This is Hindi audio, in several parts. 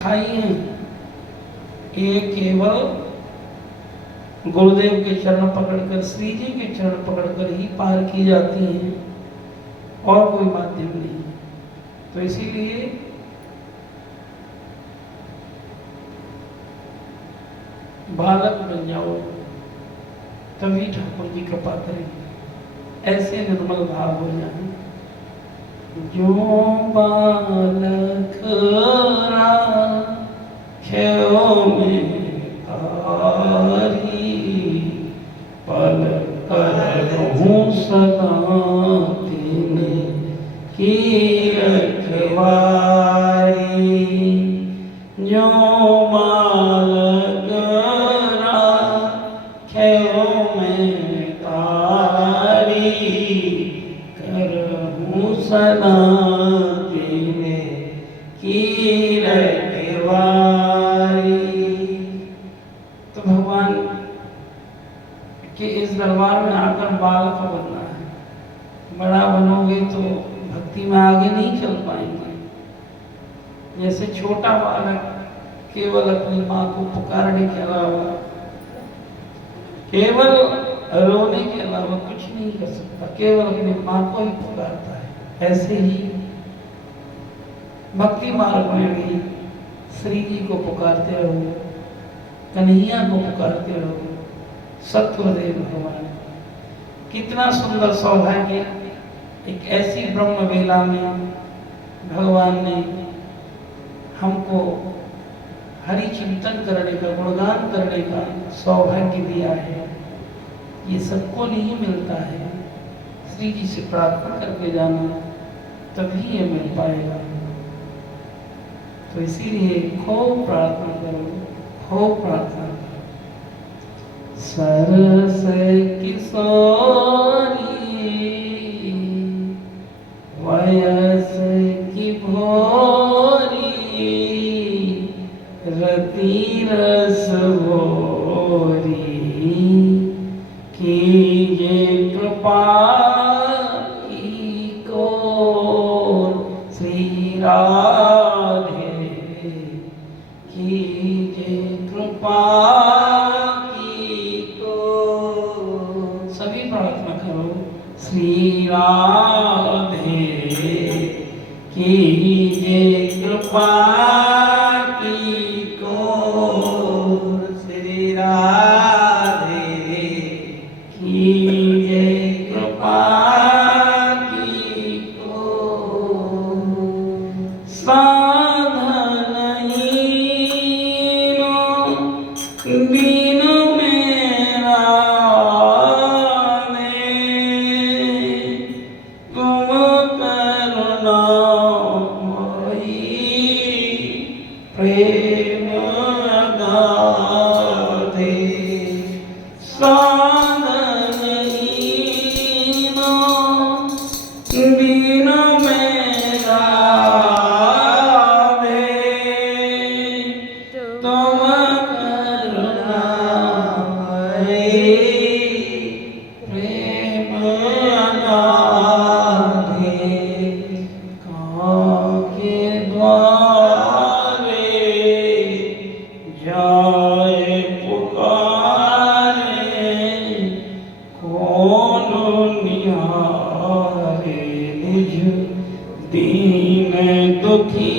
खाई हैं, ये केवल गुरुदेव के चरण पकड़कर, श्री जी के चरण पकड़कर ही पार की जाती हैं और कोई माध्यम नहीं। तो इसीलिए बालक बन जाओ तभी ठाकुर जी कृपा करेंगे, ऐसे निर्मल भाव हो जाए। जो बालक राख्यो में तारी, पल करहूँ सदा तिने की रखवारी। जो बालक राख्यो में तारी, करहूँ सदा तिने की रखवारी। तो भगवान के इस दरबार में आकर बालक बनना है। बड़ा बनोगे तो भक्ति में आगे नहीं चल पाएंगे। जैसे छोटा बालक केवल अपनी माँ को पुकारने के अलावा, केवल रोने के अलावा कुछ नहीं कर सकता, केवल अपनी माँ को ही पुकारता है। ऐसे ही भक्ति मार्ग में भी श्री जी को पुकारते रहो, कन्हैया को पुकारते रहो, सत्वदेव भगवान। कितना सुंदर सौभाग्य, एक ऐसी ब्रह्म वेला में भगवान ने हमको हरि चिंतन करने का, गुणगान करने का सौभाग्य दिया है। ये सबको नहीं मिलता है। श्री जी से प्रार्थना करके जाना, तभी ये मिल पाएगा। तो इसीलिए खूब प्रार्थना करो, खूब प्रार्थना करो। सरस किशोरी वयस की भोरी, रति रस भोरी, कीजे कृपा की को श्री राधे, कीजे कृपा की को। सभी प्रार्थना करो। श्री राधे कीजे कृपा की को, श्री राधे कीजे कृपा की को। साधनहीनो दीन मेरा ने, तुम करुणामयी प्रेम गाथे। साधनहीनो दीन मेरा ने, तुम करुणामयी प्रेम गाथे। काके द्वारे जाए पुकारे, कौन निहारे निज दीन दुखी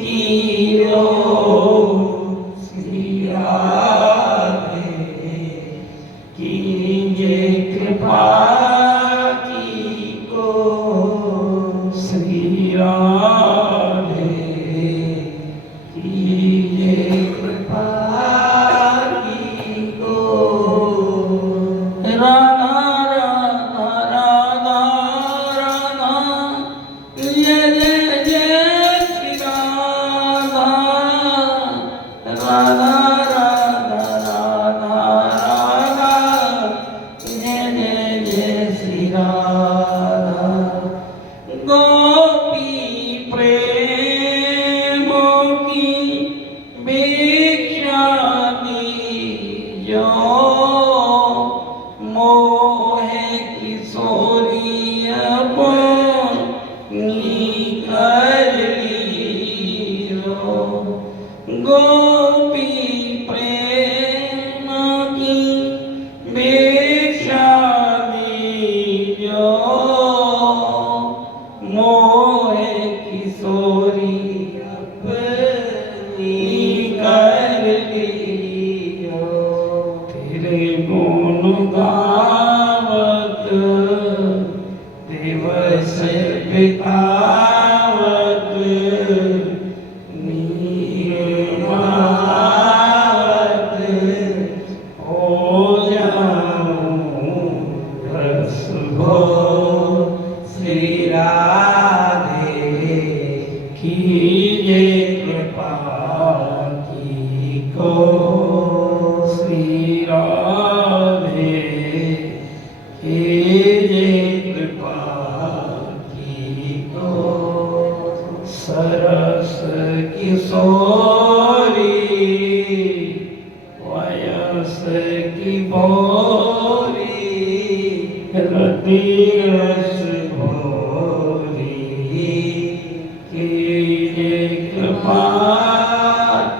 जियो। श्री राधे कीजे कृपा की को, श्री राधे कीजे कृपा की को। राधा राधा राधा राधा, जय जय जय श्री राधा। राधा राधा राधा राधा, जय जय जय श्री राधा। गोपी प्रेम की भिक्षा दीजो, मोहे किशोरी अपनी कर लीजो। गोपी प्रेम की भिक्षा दीजो, मोहे किशोरी अपनी कर लियो। तेरे गुण गावत दिवस बितावत, नीरमावत हो जाऊं रस भो। श्री राधे कीजे कृपा की को। श्री राधे कीजे कृपा की को। सरस किशोरी वयस की भोरी, रति रस भोरी, कीजे कृपा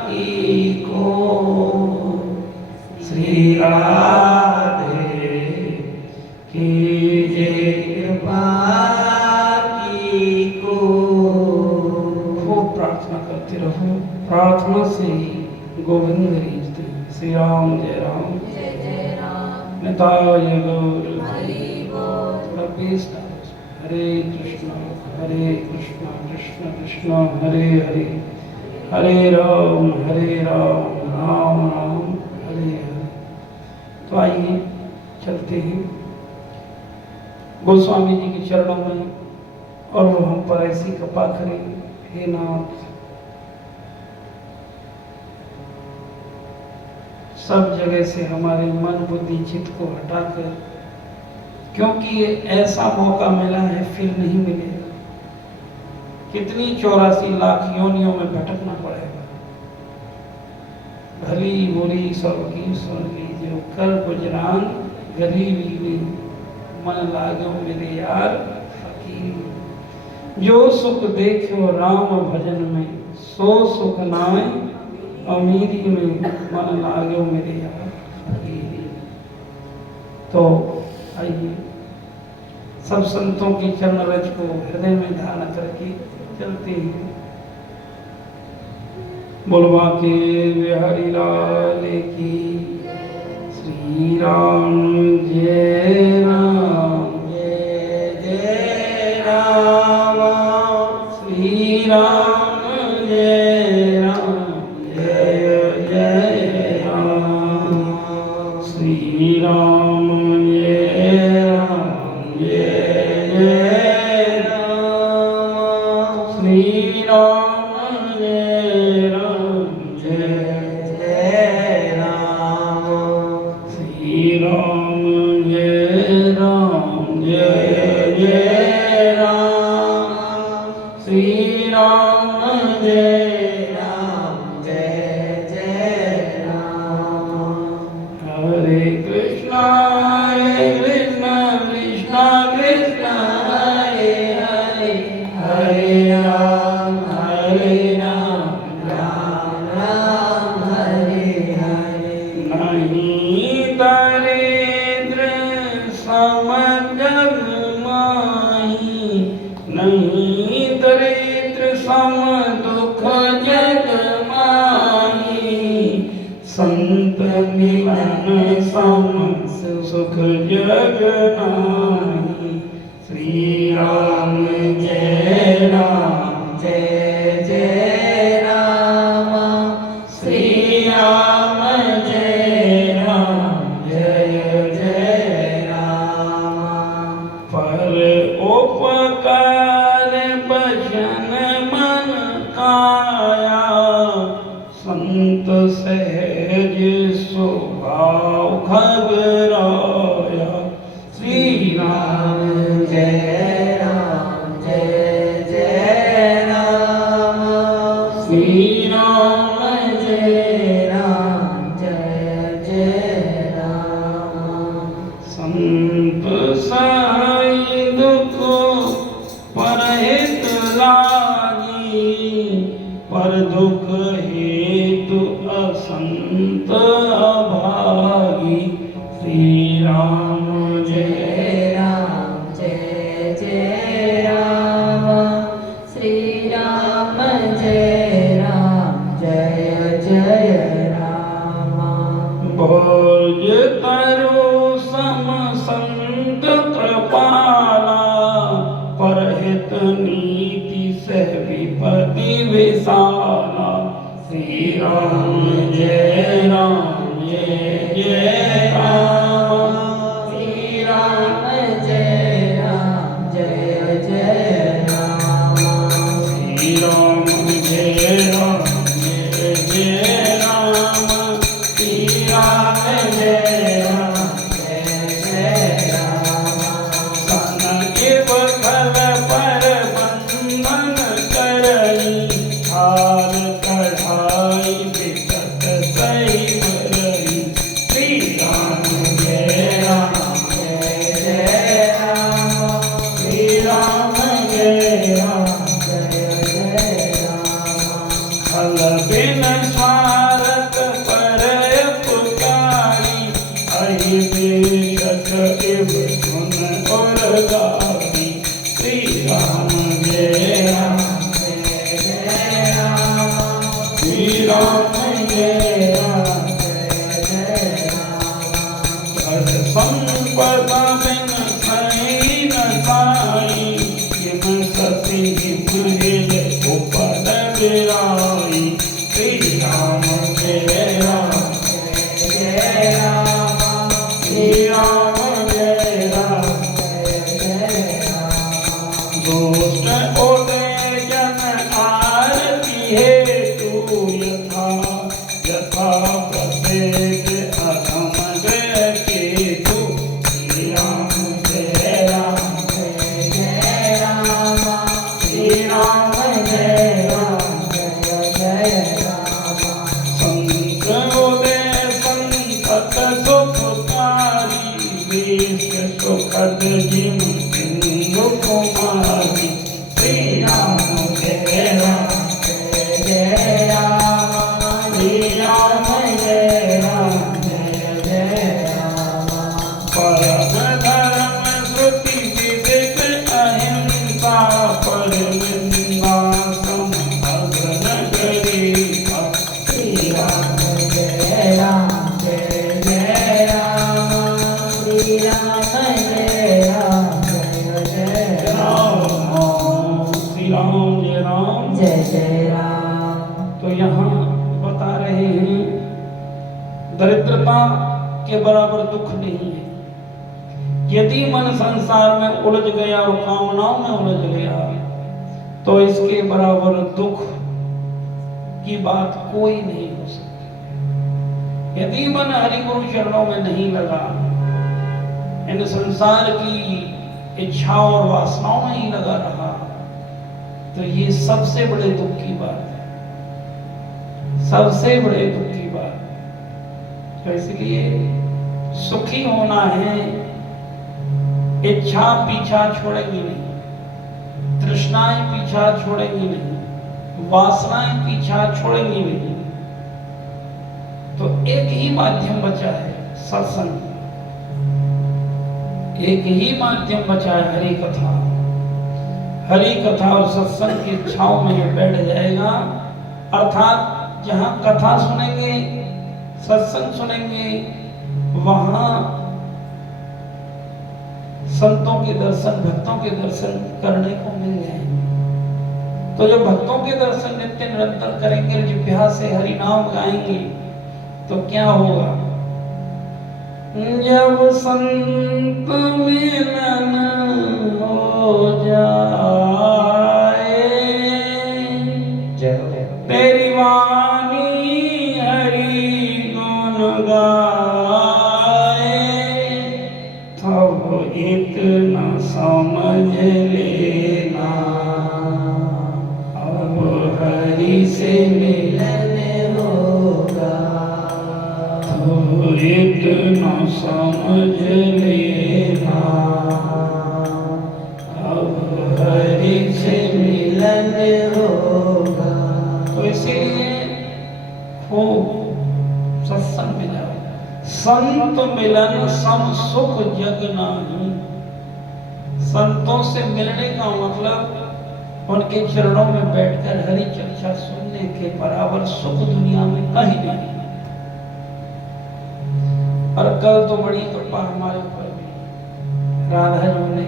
की को। श्री राधे कीजे कृपा की को। खूब प्रार्थना करते रहो, प्रार्थना से ही गोविंद रीझते हैं। श्री राम जय राम जय जय राम निताय गौर हरि बोल। हरे कृष्णा कृष्ण कृष्ण हरे हरे, हरे राम राम राम हरे हरे। तो आइए चलते हैं गोस्वामी जी के चरणों में, और वो हम पर ऐसी कृपा करेंगे। हे नाथ, सब जगह से हमारे मन बुद्धि चित्त को हटाकर, क्योंकि ये ऐसा मौका मिला है फिर नहीं मिलेगा। कितनी 84 लाख योनियों में भटकना पड़ेगा। भली बुरी सबकी सुन लीजिए, कर गुजरान गरीबी में, मन लागो मेरे यार फकीर। जो सुख देखो राम भजन में, सो सुख नाए अमीरी में, मन लागो मेरे यार फकीर। तो आइए सब संतों की चरण रज को हृदय में धारण करके चलते हैं। बोलवा के बिहारी लाल की। श्री राम जय राम जय राम, श्री राम जय राम जय राम, श्री राम जय राम जय राम, श्री राम जय राम जय राम, श्री राम जय राम जय राम, श्री राम जय राम जय राम। हरे कृष्णा कृष्ण कृष्ण हरे हरे, हरे राम राम राम हरे हरे। नहीं दरिद्र सम जग माही, नहीं दरिद्र सम दुख जग माही, संत मिलन सम सुख जग नाही। श्री राम जय राम, श्री राम जय राम। पर उपकार बचन मन काया, संत सहज स्वभाव घबराया। श्री राम जय राम श्री राम जय राम। संत साई दुख परहित लागी, पर दुख हे संत अभागी। श्री राम जय राम जय जय राम। श्री राम जय राम जय जय राम। भोज तरु सम संत कृपाला। परहित नीति से विपति विसाला। श्री राम जय जय राम। श्री राम जय जय राम। श्री राम जय जय राम। श्री राम जय जय राम। सन इव खल पर बंधन करई। हार कढ़ाई बिकट सही भरई। श्री राम जय जय राम। श्री राम जय जय राम। फल बिन स्वारथ पर पुकारी। अहि बेशक इव सुन और गाई। श्री राम जय जय राम। श्री राम जय जय राम। हर संपदा बिन सही न साई। जिम सती महेल उपद बिराई। श्री राम जय जय राम। श्री राम जय जय राम। दुष्ट ओदे जन आरती है तू। यथा यथा प्रसेद अधम ग्रह के तू। श्री राम जय जय राम। श्री राम जय जय राम। संत उदय संतत सुखकारी। वेश सुखद जिम सिंधु कुमारी। श्री राम जय जय राम। श्री राम जय जय राम। परम धर्म श्रुति विदित अहिंसा। पर निंदा सम अग्न गरीबा। श्री राम जय राम जय राम। श्री राम जय जय राम। श्री राम जय राम। जय राम। तो यहाँ बता रहे हैं दरिद्रता के बराबर दुख नहीं है। यदि मन संसार में उलझ गया और कामनाओं में उलझ गया तो इसके बराबर दुख की बात कोई नहीं हो सकती। यदि मन हरि गुरु चरणों में नहीं लगा, इन संसार की इच्छाओं और वासनाओं में ही लगा रहा, तो ये सबसे बड़े दुख की बात है, सबसे बड़े दुख की बात। तो इसलिए सुखी होना है, इच्छा पीछा छोड़ेगी नहीं, तृष्णाएं पीछा छोड़ेगी नहीं, वासनाएं पीछा छोड़ेगी नहीं। तो एक ही माध्यम बचा है, सत्संग। एक ही माध्यम बचा है, हरि कथा। हरि कथा और सत्संग की इच्छाओं में बैठ जाएगा, अर्थात जहां कथा सुनेंगे, सत्संग सुनेंगे, वहां संतों के दर्शन, भक्तों के दर्शन करने को मिल जाएंगे। तो जो भक्तों के दर्शन नित्य निरंतर करेंगे, जिह्वा से हरि नाम गाएंगे, तो क्या होगा? जब संत मिलन हो जाए, तेरी वाणी हरि गुण गाए, तब इतना समझ लेना अब हरि से मिलन होगा। तो इतना समझ लेना अब हरि से मिलन होगा। तो इसीलिए खूब सत्संग में जाओ। संत मिलन सम सुख जग नाही। संतों से मिलने का मतलब उनके चरणों में बैठकर हरि चर्चा सुनने के बराबर सुख दुनिया में कहीं नहीं। और कल तो बड़ी कृपा हमारे ऊपर भी, राधा जी ने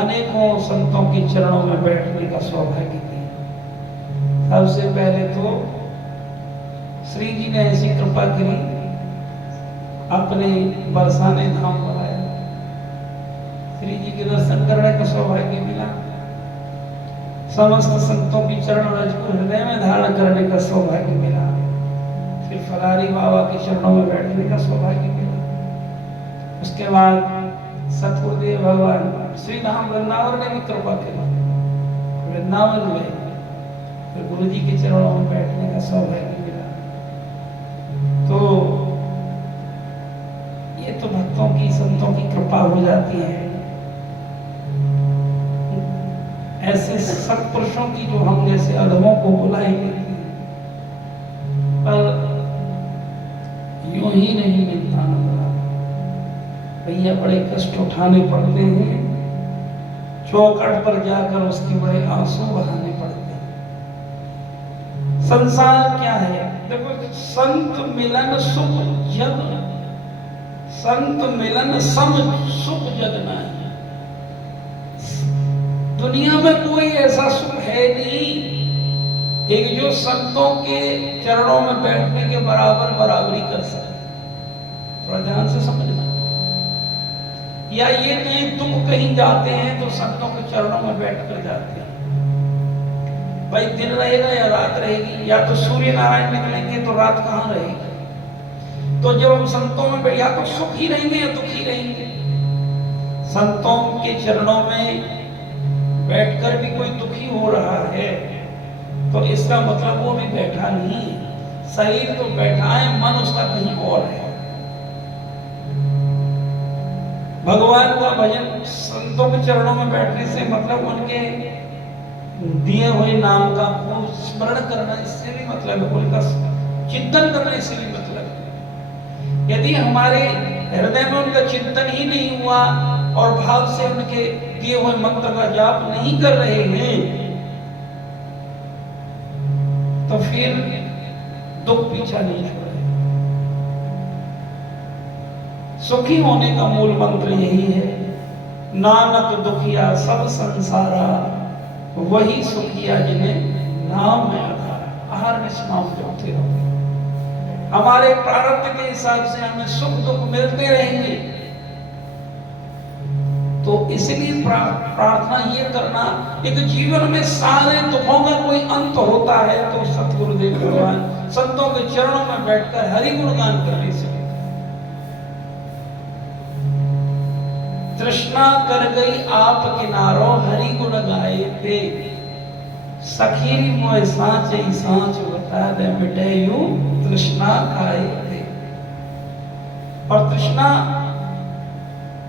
अनेकों संतों के चरणों में बैठने का सौभाग्य दिया। सबसे पहले तो श्री जी ने ऐसी कृपा करी, अपने बरसाने धाम बुलाया, श्री जी के दर्शन करने का सौभाग्य मिला। समस्त संतों की चरण रज को हृदय में धारण करने का सौभाग्य मिला। फिर फलारी बाबा के चरणों में बैठने का सौभाग्य मिला। उसके बाद सतगुरुदेव भगवान श्री धाम वृंदावन ने भी कृपा करी, वृंदावन में फिर गुरु जी के चरणों में बैठने का सौभाग्य मिला। तो ये तो भक्तों की संतों की कृपा हो जाती है। ऐसे सत्पुरुषों की जो हम जैसे अधमों को बुलाएंगे, पर यूं ही नहीं मिलता नजर। भैया बड़े कष्ट उठाने पड़ते हैं, चौखट पर जाकर उसके बड़े आंसू बहाने पड़ते हैं। संसार क्या है? देखो, संत मिलन सुख जग, संत मिलन सम सुख जग नहीं। दुनिया में कोई ऐसा सुख है नहीं एक जो संतों के चरणों में बैठने के बराबर बराबरी कर सके। थोड़ा ध्यान से समझना। या ये कहीं दुख कहीं जाते हैं तो संतों के चरणों में बैठकर जाते हैं। भाई दिन रहेगा या रात रहेगी, या तो सूर्य नारायण निकलेंगे तो रात कहाँ रहेगी। तो जब हम संतों में या तो सुख ही रहेंगे या दुख ही रहेंगे। संतों के चरणों में बैठकर भी कोई दुखी हो रहा है तो इसका मतलब वो भी बैठा नहीं है। शरीर तो बैठा है, मन उसका कहीं और है। भगवान का भजन संतों के चरणों में बैठने से मतलब उनके दिए हुए नाम का स्मरण करना, इससे भी मतलब है। उनका चिंतन करना, इससे भी मतलब है। यदि हमारे हृदय में उनका चिंतन ही नहीं हुआ और भाव से उनके दिए हुए मंत्र का जाप नहीं कर रहे हैं तो फिर दुख पीछा नहीं छोड़े। सुखी होने का मूल मंत्र यही है, नानक दुखिया सब संसारा, वही सुखिया जिन्हें नाम में आधारा। आहार निष्काम जपते रहो। हमारे प्रारब्ध के हिसाब से हमें सुख दुख मिलते रहेंगे, तो इसलिए प्रार्थना ये करना, एक जीवन में सारे दुखों का कोई अंत होता है तो सतगुरुदेव भगवान संतों के चरणों में बैठकर हरि गुणगान करने से। तृष्णा कर गई आप किनारों, हरि गुण गाए थे, सखी मोय सांच ही सांच बता दे मिटे यूं तृष्णा खाए थे। और तृष्णा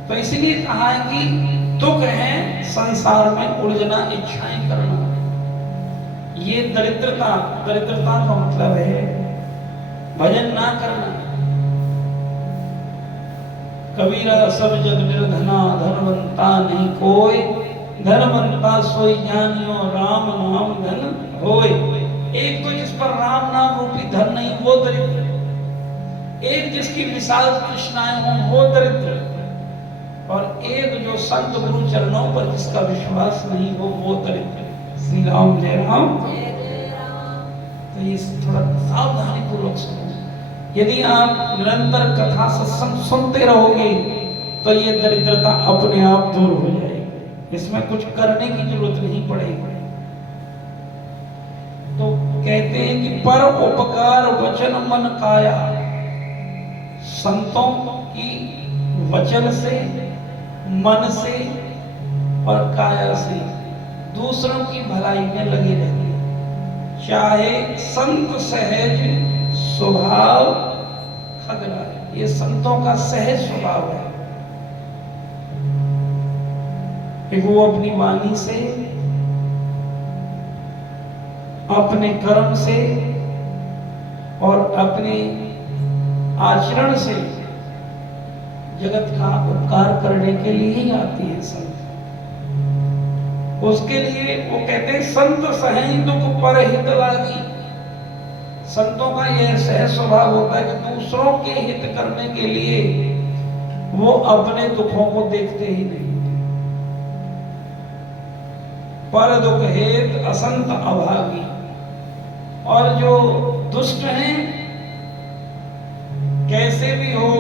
तो इसलिए कहा है कि दुख है संसार में उलझना, इच्छाएं करना। ये दरिद्रता, दरिद्रता का मतलब है भजन ना करना। कबीरा सब जग निर्धना, धनवंता नहीं कोई, धनवंता सोई ज्ञानियों, राम नाम धन होय। एक तो जिस पर राम नाम रूपी धन नहीं वो दरिद्र, एक जिसकी विशाल तृष्णाएं हों वो दरिद्र, और एक जो संत गुरु चरणों पर जिसका विश्वास नहीं वो दरिद्र। श्री राम जय राम। तो ये थोड़ा सावधानी पूर्वक सुनो। यदि आप निरंतर कथा सत्संग सुनते रहोगे तो ये दरिद्रता अपने आप दूर हो जाएगी, इसमें कुछ करने की जरूरत नहीं पड़ेगी। तो कहते हैं कि पर उपकार वचन मन काया, संतों की वचन से, मन से और काया से दूसरों की भलाई में लगे रहते हैं। चाहे संत सहज स्वभाव खगराए, ये संतों का सहज स्वभाव है कि वो अपनी वाणी से, अपने कर्म से और अपने आचरण से जगत का उपकार करने के लिए ही आती है संत। उसके लिए वो कहते हैं संत सहे दुख पर हित लागी। संतों का यह सहज स्वभाव होता है कि दूसरों के हित करने के लिए वो अपने दुखों को देखते ही नहीं। पर दुख हेत असंत अभागी। और जो दुष्ट हैं, कैसे भी हो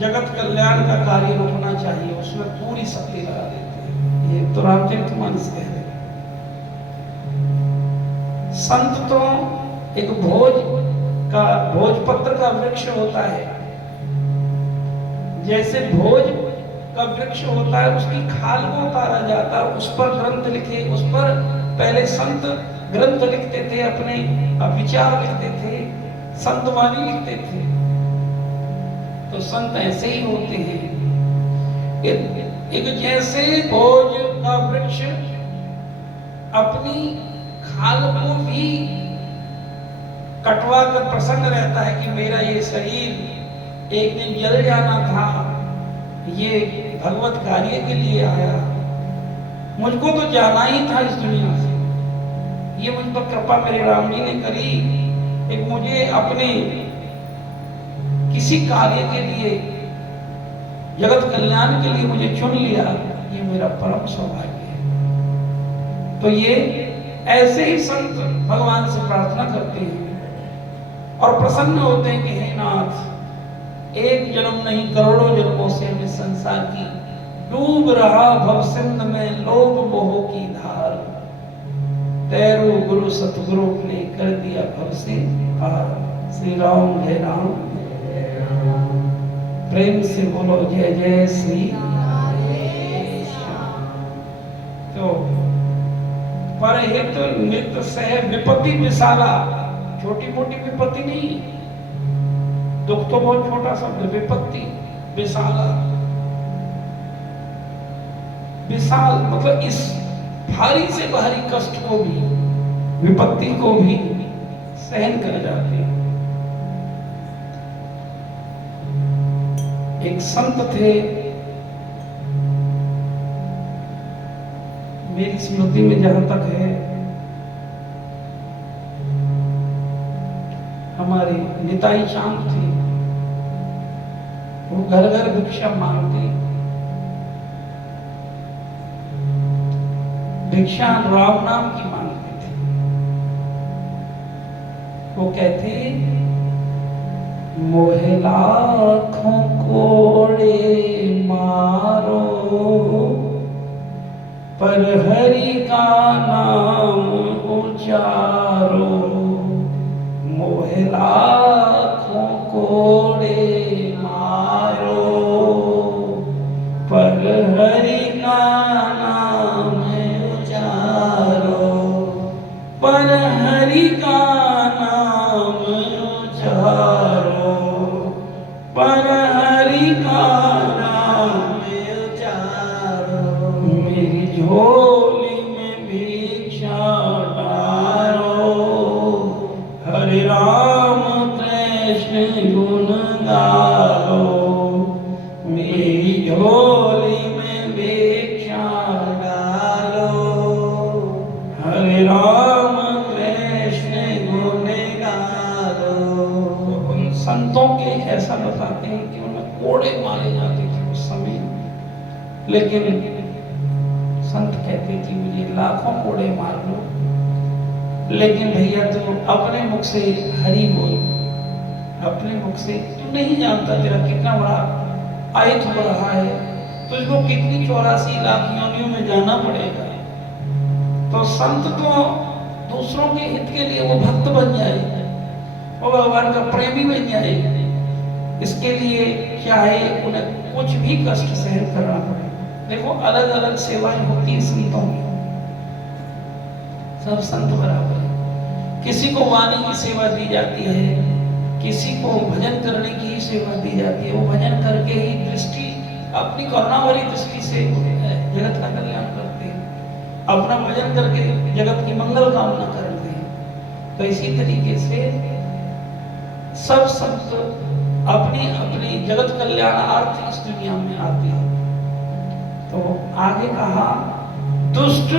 जगत कल्याण का कार्य रोकना चाहिए, उसमें पूरी शक्ति लगा देते हैं। ये तो रामचरितमानस कह रहे हैं। संत तो एक भोजपत्र का वृक्ष होता है। जैसे भोज का वृक्ष होता है, उसकी खाल को उतारा जाता है, उस पर ग्रंथ लिखे, उस पर पहले संत ग्रंथ लिखते थे, अपने विचार लिखते थे, संतवाणी लिखते थे। तो संत ऐसे ही होते हैं। एक जैसे भोज का वृक्ष अपनी खाल को भी कटवा कर प्रसन्न रहता है कि मेरा ये शरीर एक दिन जल जाना था, ये भगवत कार्य के लिए आया, मुझको तो जाना ही था इस दुनिया से। ये मुझ पर कृपा मेरे राम जी ने करी, एक मुझे अपने किसी कार्य के लिए, जगत कल्याण के लिए मुझे चुन लिया, ये मेरा परम सौभाग्य है। तो ये ऐसे ही संत भगवान से प्रार्थना करते हैं और प्रसन्न होते हैं कि हे नाथ, एक जन्म नहीं करोड़ों जन्मों से हमें संसार की डूब रहा भवसिंध में लोभ मोह की धार, तैरो गुरु सतगुरु ने कर दिया भव से पार। श्री राम जय राम, प्रेम से बोलो जय जय श्री। तो परहित नित सह विपत्ति विशाला, छोटी मोटी विपत्ति नहीं, दुख तो बहुत छोटा शब्द, विपत्ति विशाला। विशाल मतलब इस भारी से भारी कष्ट को भी, विपत्ति को भी सहन कर जाते हैं। एक संत थे, मेरी स्मृति में जहां तक है, हमारे निताई चांद थे। वो घर घर भिक्षा मांगते, भिक्षा राम नाम की मांगते थे। वो कहते, मोहे लाखों कोड़े मारो, पर हरि का नाम उचारो। मोहे लाखों कोड़े मारो, पर हरि का नाम उचारो। पर हरि का नाम उचारो, पर हरि का नाम उचारो। मेरी झोली में भिक्षा डालो, हरे राम कृष्ण गुण गाओ। मेरी झोली में भिक्षा डालो, हरे राम कृष्ण गुण गाओ। उन संतों के ऐसा बताते हैं कि उनमें कोड़े मारे जाते थे उस समय, लेकिन संत कहते कि मुझे लाखों कोड़े मार लो, लेकिन भैया तू अपने मुख से हरि बोल, अपने मुख से। तू नहीं जानता तेरा कितना बड़ा आयत हो रहा है, तुझको कितनी 84 लाख योनियों में जाना पड़ेगा। तो संत तो दूसरों के हित के लिए वो भक्त बन जाए, वो भगवान का प्रेमी बन जाए। इसके लिए चाहे उन्हें कुछ भी कष्ट सहन करना पड़े। देखो अलग अलग सेवाएं होती है संतों की, सब संत बराबर है। किसी को वाणी की सेवा दी जाती है, किसी को भजन करने की ही सेवा दी जाती है। वो भजन करके ही दृष्टि, अपनी करुणा भरी दृष्टि से जगत का कल्याण करते हैं, अपना भजन करके जगत की मंगल कामना करते हैं। तो इसी तरीके से सब संत अपनी अपनी जगत कल्याणार्थ इस दुनिया में आते हैं। तो आगे कहा दुष्ट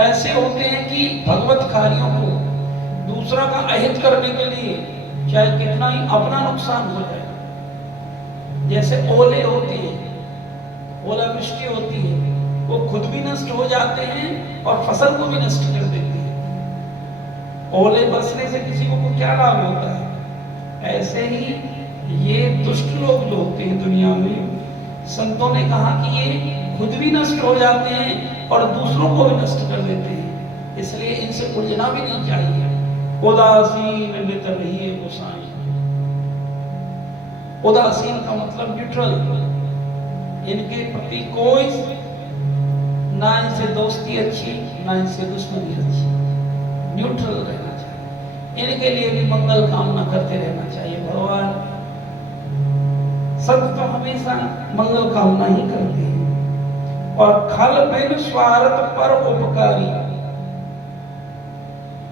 ऐसे होते हैं कि भगवत कार्यों को दूसरा का अहित करने के लिए चाहे कितना ही अपना नुकसान हो जाए, जैसे ओले होते हैं, ओलावृष्टि होती है, वो खुद भी नष्ट हो जाते हैं और फसल को भी नष्ट कर देते हैं। ओले बरसने से किसी को क्या लाभ होता है? ऐसे ही ये दुष्ट लोग जो होते हैं दुनिया में, संतों ने कहा कि ये खुद भी नष्ट हो जाते हैं और दूसरों को भी नष्ट कर देते हैं, इसलिए इनसे उलझना भी नहीं चाहिए। उदासीन नित रहिए गोसाई। उदासीन का मतलब न्यूट्रल, इनके प्रति कोई ना इनसे दोस्ती अच्छी ना इनसे दुश्मनी अच्छी, न्यूट्रल रहना चाहिए। इनके लिए भी मंगल कामना करते रहना चाहिए। भगवान सब तो हमेशा मंगल कामना ही करते हैं। और खल बिन स्वार्थ पर उपकारी,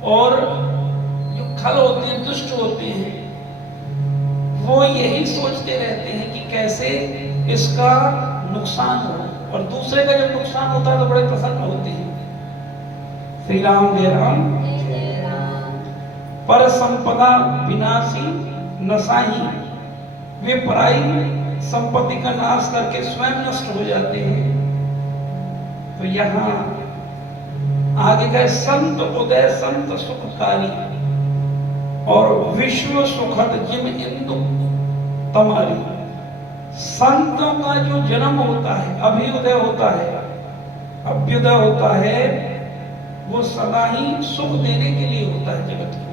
और जो खल होते हैं, दुष्ट होते हैं, वो यही सोचते रहते हैं कि कैसे इसका नुकसान हो, और दूसरे का जब नुकसान होता है तो बड़े प्रसन्न होते हैं। श्री राम जय राम। पर संपदा विनाशी नसाही, वे पराई संपत्ति का नाश करके स्वयं नष्ट हो जाते हैं। तो यहाँ आगे गए संत उदय संत सुखकारी, और विश्व सुखद जिम इंदु तमारी। संतों का जो जन्म होता है, अभ्युदय होता है, अभ्युदय होता है, वो सदा ही सुख देने के लिए होता है जगत को।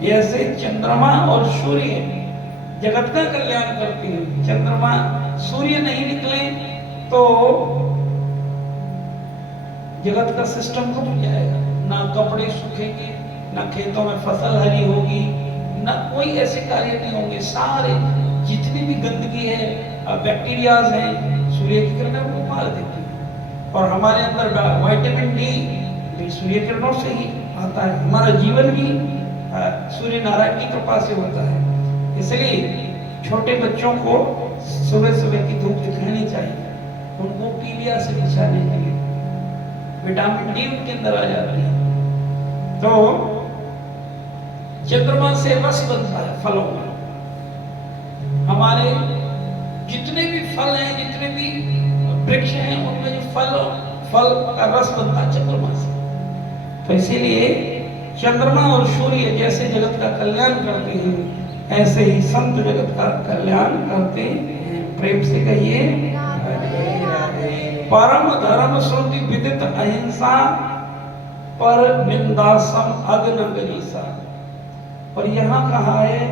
जैसे चंद्रमा और सूर्य जगत का कल्याण करते हैं। चंद्रमा सूर्य नहीं निकले तो जगत का सिस्टम रुक जाएगा, ना कपड़े सूखेंगे, ना खेतों में फसल हरी होगी, ना कोई ऐसे कार्य नहीं होंगे। सारे जितनी भी गंदगी है, बैक्टीरियाज हैं, सूर्य की किरणें वो मार देती है। और हमारे अंदर विटामिन डी भी सूर्य किरणों से ही आता है। हमारा जीवन भी सूर्य नारायण की कृपा से होता है। इसलिए छोटे बच्चों को सुबह सुबह की धूप दिखानी चाहिए, उनको पीलिया से बचाने के लिए। विटामिन डी उनके अंदर आ जाती है। तो चंद्रमा से रस बनता है फलों में। हमारे जितने भी फल हैं, जितने भी वृक्ष हैं, उनमें जो फल का रस बनता है चंद्रमा से। तो इसीलिए चंद्रमा और सूर्य जैसे जगत का कल्याण करते हैं, ऐसे ही संत जगत का कल्याण करते हैं। प्रेम से कहिए परम धर्म श्रुति विदित अहिंसा, पर निंदासम अग्न गरीसा। और यहाँ कहा है,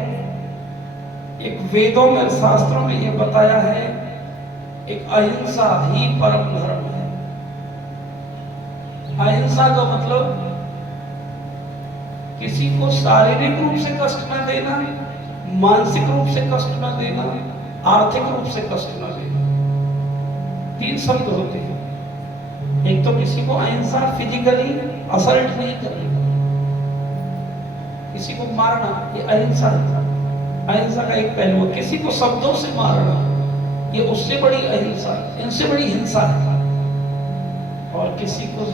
एक वेदों में शास्त्रों में ये बताया है, एक अहिंसा ही परम धर्म है। अहिंसा का मतलब किसी को शारीरिक रूप से कष्ट न देना, मानसिक रूप से कष्ट न देना, आर्थिक रूप से कष्ट न देना। तीन शब्द होते हैं। एक तो किसी को अहिंसा फिजिकली असल्ट नहीं करना, किसी को मारना, ये अहिंसा है। अहिंसा का एक पहलू है। किसी को शब्दों से मारना, ये उससे बड़ी अहिंसा, इनसे बड़ी हिंसा है। और किसी को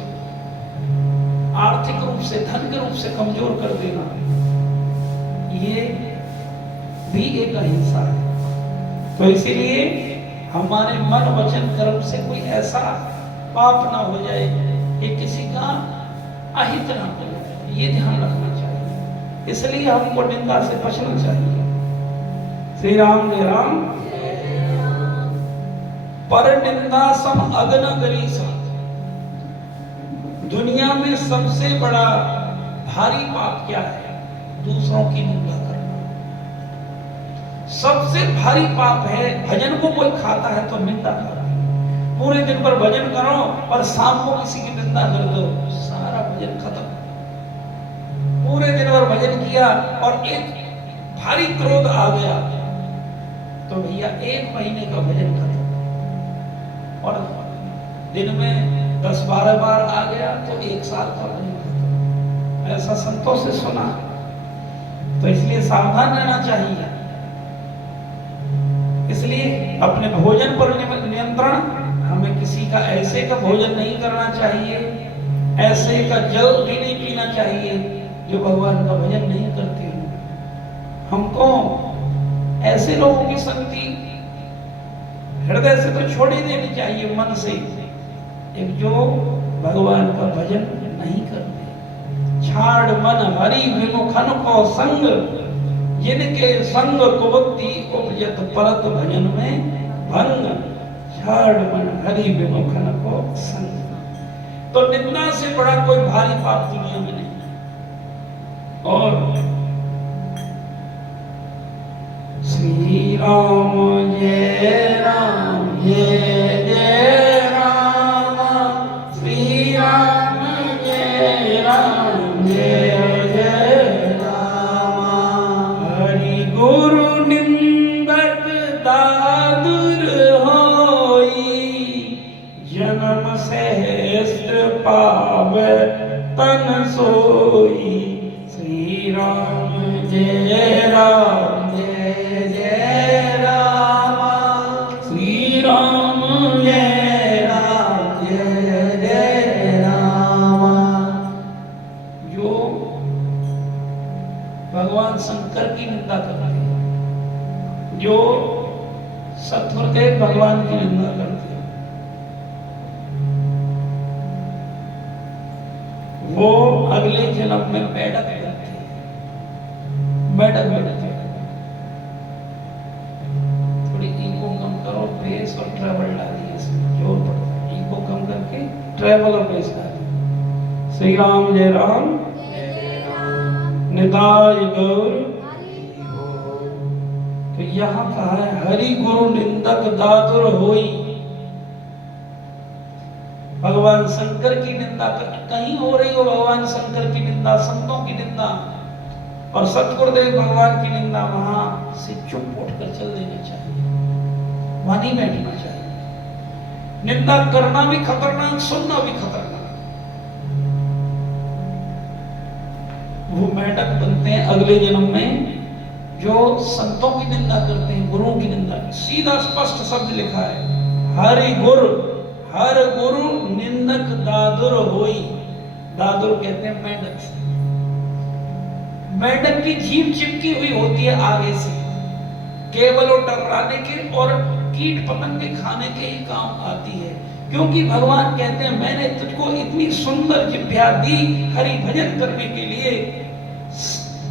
आर्थिक रूप से, धन के रूप से कमजोर कर देना, ये भी एक अहिंसा है। तो इसीलिए हमारे मन वचन कर्म से कोई ऐसा पाप ना हो जाए कि किसी का अहित ना हो, ये ध्यान रखना चाहिए। इसलिए हमको निंदा से बचना चाहिए। श्री राम जय राम। पर निंदा सम अग्न गरीसा। दुनिया में सबसे बड़ा भारी पाप क्या है? दूसरों की निंदा करना। सबसे भारी पाप है, भजन को कोई खाता है तो निंदा करना। पूरे दिन पर भजन करो और शाम को किसी की निंदा कर दो, सारा भजन खत्म। पूरे दिन भर भजन किया और एक भारी क्रोध आ गया तो भैया 1 महीने का भजन खत्म। और दिन में 10-12 बार आ गया तो 1 साल का भजन खत्म। ऐसा संतों से सुना। तो इसलिए सावधान रहना चाहिए। इसलिए अपने भोजन पर नियंत्रण, हमें किसी का ऐसे का भोजन नहीं करना चाहिए, ऐसे का जल भी नहीं पीना चाहिए जो भगवान का भजन नहीं करते हो। हमको ऐसे लोगों की संगति हृदय से तो छोड़ ही देनी चाहिए, मन से, एक जो भगवान का भजन नहीं करते। छाड़ मन हरि विमुखन को संग, जिनके संग कुबुद्धि उपजत परत भजन में भंग। छाड़ मन हरि विमुखन को संग। तो निंदा से बड़ा कोई भारी पाप दुनिया में नहीं। और श्री राम जय राम जय जय राम, श्री राम जय राम जय जय राम। हरि गुरु निंदक दादुर होई, जन्म सहस्त्र पावै तन सोई। श्री राम जय राम जय जय राम, श्री राम जय राम जय जय राम। जो भगवान शंकर की निंदा करते हैं, जो सत्वदेव भगवान की निंदा करते हैं, वो अगले जन्म में बैठक करते हैं। बैठक बैठते हैं। थोड़ी ईगो कम करो, बेस और ट्रैवल डालिए, इसमें जोर पड़ता है। ईगो कम करके ट्रैवल और बेस डालिए। श्री राम जय राम, निताय गौर। तो यहाँ कहा है हरि गुरु निंदक दादुर होई। भगवान शंकर की निंदा कहीं हो रही हो, भगवान शंकर की निंदा, संतों की निंदा और सतगुरुदेव भगवान की निंदा, वहां से चुप उठकर चल देना चाहिए, वहां नहीं बैठना चाहिए। निंदा करना भी खतरनाक, सुनना भी खतरनाक। वो मेंढक बनते हैं अगले जन्म में जो संतों की निंदा करते हैं, गुरुओं की निंदा। सीधा स्पष्ट शब्द लिखा है, हरि गुरु, हर गुरु निंदक दादुर होई। दादुर कहते हैं मेंढक से। मेंढक की जीभ चिपकी हुई होती है आगे से, केवल वो टकराने के और कीट पतंगे खाने के ही काम आती है। क्योंकि भगवान कहते हैं मैंने तुझको इतनी सुंदर जिह्वा दी हरि भजन करने के लिए,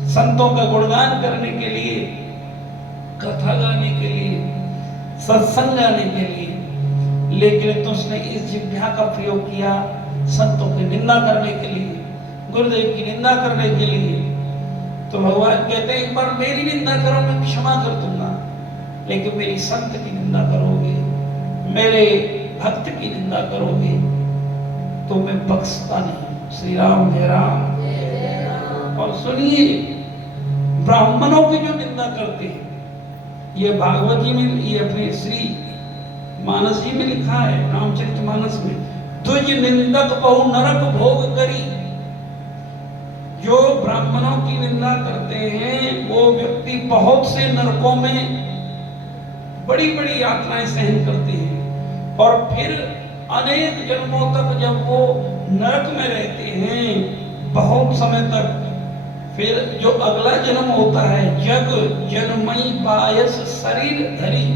संतों का गुणगान करने के लिए, कथा गाने के लिए, सत्संग गाने के लिए, लेकिन तुमने इस जिह्वा का प्रयोग किया संतों की निंदा करने के लिए, गुरुदेव की निंदा करने के लिए। तो भगवान कहते हैं एक बार मेरी निंदा करो, मैं क्षमा कर दूंगा, लेकिन मेरी संत की निंदा करोगे, मेरे भक्त की निंदा करोगे तो मैं बख्शता नहीं। श्री राम जय राम। और सुनिए, ब्राह्मणों की जो निंदा करते हैं, ये भागवत जी में, ये अपने श्री मानस जी में लिखा है, रामचरितमानस में, तुझ निंदक बहु नरक भोग करी। जो ब्राह्मणों की निंदा करते हैं वो व्यक्ति बहुत से नरकों में बड़ी बड़ी यातनाएं सहन करते हैं, और फिर अनेक जन्मों तक जब वो नरक में रहते हैं बहुत समय तक, फिर जो अगला जन्म होता है, जग जन्मई बायस शरीर धरी,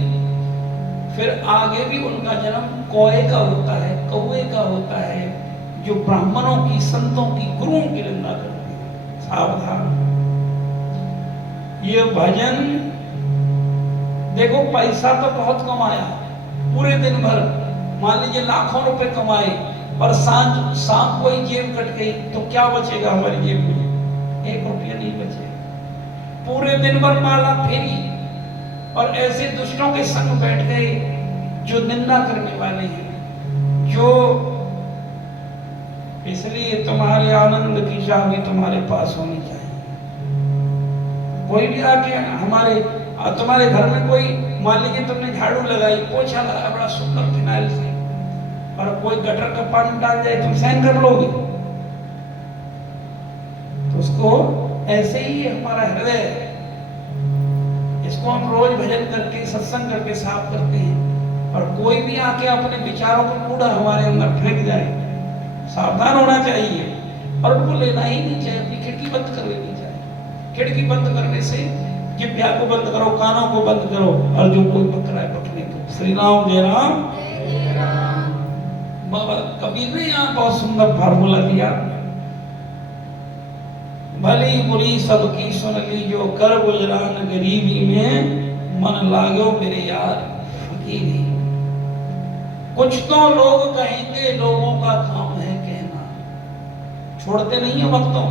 फिर आगे भी उनका जन्म कोए का होता है, कौए का होता है, जो ब्राह्मणों की, संतों की, गुरुओं की निंदा करते हैं। सावधान। ये भजन देखो, पैसा तो बहुत कमाया, पूरे दिन भर मान लीजिए लाखों रुपए कमाए, पर शाम को ही जेब कट गई तो क्या बचेगा हमारी जेब में? 1 रुपया नहीं बचेगा। पूरे दिन भर माला फेरी और ऐसे दुष्टों के संग बैठ गए जो निंदा करने वाले हैं, जो इसलिए तुम्हारे आनंद की चाबी तुम्हारे पास होनी चाहिए। कोई भी आके तुम्हारे घर में कोई, मान लीजिए तुमने झाड़ू लगाई, पोछा लगाया बड़ा सुंदर फिनाइल से, और कोई गटर का पानी डाल जाए, तुम सहन कर लोगे? तो उसको ऐसे ही है हमारा हृदय, इसको हम रोज भजन करके सत्संग करके साफ करते हैं। और कोई भी आके अपने विचारों को कूड़ा हमारे अंदर फेंक जाए, सावधान होना चाहिए और उनको लेना ही नहीं चाहिए। अपनी खिड़की बंद कर लेनी चाहिए। खिड़की बंद करने से जिह्वा को बंद करो, कानों को बंद करो, और जो कोई बक रहा है बकने दो। श्री राम जय राम। बाबा कबीर ने यहाँ बहुत सुंदर फार्मूला दिया, भली बुरी सबकी सुन ली, जो कर गुजरान गरीबी में, मन लागो मेरे यार फकीरी। कुछ तो लोग कहेंगे, लोगों का काम है कहना, छोड़ते नहीं है वक्तों।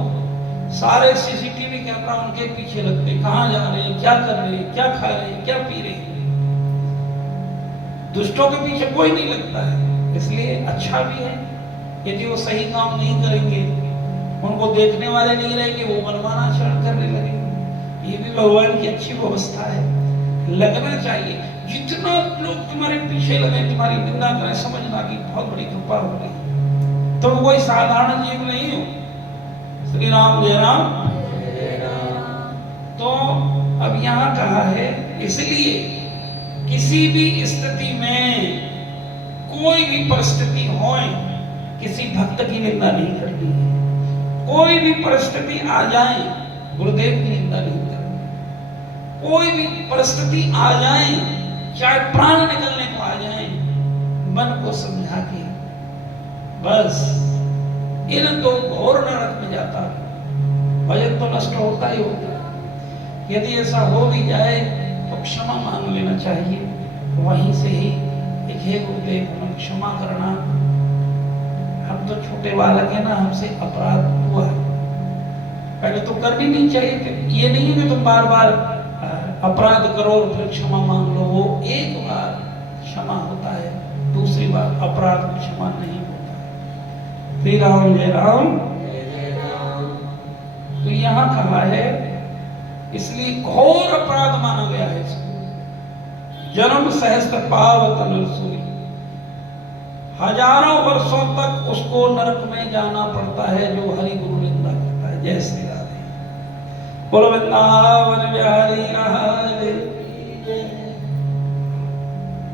सारे सीसीटीवी कैमरा उनके पीछे लगते, कहां जा रहे हैं, क्या कर रहे हैं, क्या खा रहे हैं, क्या पी रहे हैं। दुष्टों के पीछे कोई नहीं लगता है, इसलिए अच्छा भी है। यदि वो सही काम नहीं करेंगे, उनको देखने वाले नहीं रहेंगे, वो मनमाना आचरण करने लगेंगे। ये भी भगवान की अच्छी व्यवस्था है, लगना चाहिए। जितना लोग तुम्हारे पीछे लगे, तुम्हारी निंदा करें, समझना कि बहुत बड़ी कृपा हो गई। तुम कोई साधारण जीव नहीं हो। श्री राम जय राम। तो अब यहाँ कहा है, इसलिए किसी भी स्थिति में, कोई भी परिस्थिति हो, किसी भक्त की निंदा नहीं करनी है। कोई भी परिस्थिति आ जाए, गुरुदेव की निंदा नहीं करनी। कोई भी परिस्थिति आ जाए, चाहे प्राण निकलने को आ जाए, मन को समझा के बस इन दो घोर नरक में जाता है। भजन तो नष्ट होता ही होता है। यदि ऐसा हो भी जाए तो क्षमा मांग लेना चाहिए, वहीं से ही एक हे गुरुदेव हमें क्षमा करना, हम तो छोटे बालक है ना, हमसे अपराध हुआ है। पहले तो करनी नहीं चाहिए थी। ये नहीं है कि तुम बार बार अपराध करो और फिर क्षमा मांग लो। वो एक बार क्षमा होता है, दूसरी बार अपराध क्षमा नहीं होता है। श्री राम जय राम। तो यहाँ कहा है, इसलिए घोर अपराध माना गया है इसको। जन्म सहस्त्र पावत नरसुई, हजारों वर्षों तक उसको नरक में जाना पड़ता है जो हरि गुरु निंदा करता है। जय श्री राधे। बोलो वृंदावन बिहारी लाल।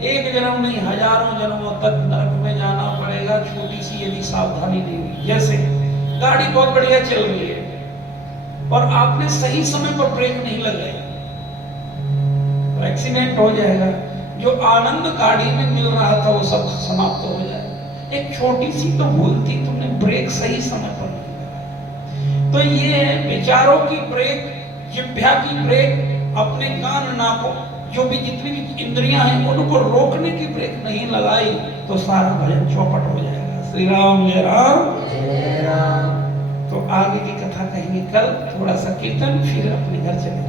एक जन्म नहीं, हजारों जन्मों तक नरक में जाना पड़ेगा, छोटी सी यदि सावधानी नहीं हुई। जैसे गाड़ी बहुत बढ़िया चल रही है और आपने सही समय पर ब्रेक नहीं लगाई तो एक्सीडेंट हो जाएगा। जो आनंद गाड़ी में मिल रहा था वो सब समाप्त हो जाएगा। एक छोटी सी तो भूल थी, तुमने ब्रेक सही समय पर नहीं लगाया। तो ये है विचारों की ब्रेक, जिह्वा की ब्रेक, अपने कान नाकों, जो भी जितनी भी इंद्रियां हैं उनको रोकने की ब्रेक नहीं लगाई तो सारा भजन चौपट हो जाएगा। श्री राम जय राम। जय राम। तो आगे की कथा कहेंगे कल, थोड़ा सा कीर्तन, फिर अपने घर चले।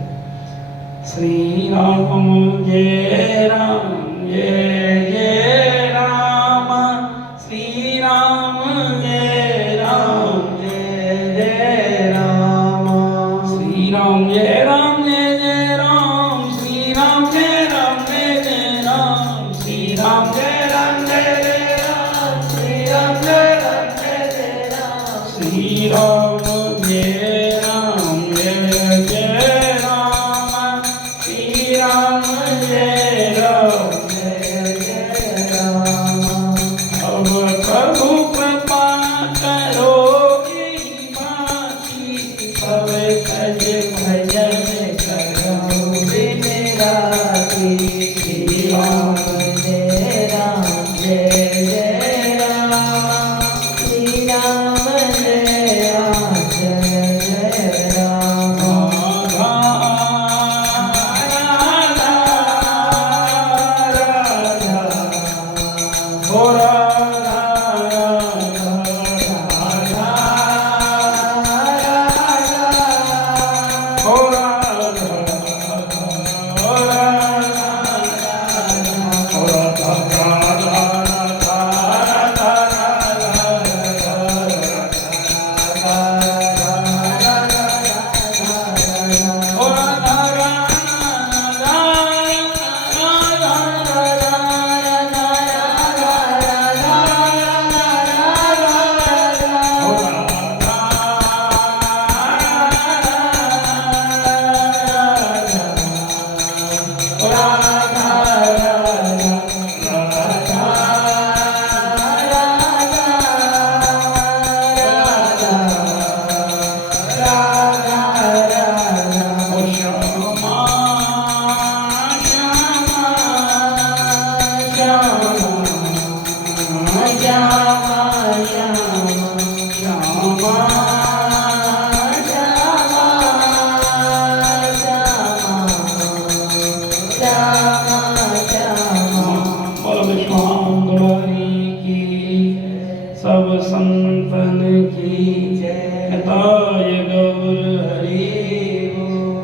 श्री राम जय राम, जय जय राम। श्री राम जय राम, जय जय राम। श्री राम जय राम, जय जय राम। श्री राम जय राम, जय जय राम। श्री राम जय राम, जय जय राम। श्री राम जय राम, जय जय राम। श्री राम जय राम, जय जय राम। श्री राम जय राम, जय जय राम। अब प्रभु कृपा करो बाकी, सब तज भजन करो दिन राति। श्री राम जय राम, जय जय राम। श्री राम जय राम, जय जय राम। हो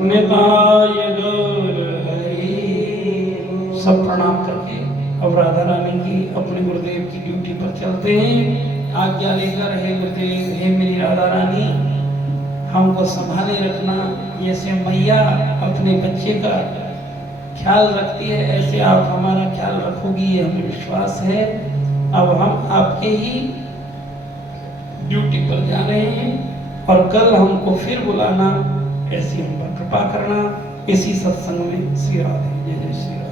निताय गौर हरि। सब प्रणाम करके अब राधा रानी की अपने गुरुदेव की ड्यूटी पर चलते हैं। आज्ञा लेकर, हे गुरुदेव, हे मेरी राधा रानी, हमको संभाले रखना। जैसे मैया अपने बच्चे का ख्याल रखती है, ऐसे आप हमारा ख्याल रखोगी, ये हमें विश्वास है। अब हम आपके ही ड्यूटी पर जा रहे हैं और कल हमको फिर बुलाना, ऐसी हम पर कृपा करना। इसी सत्संग में श्री राधे। जय जय श्री राधे।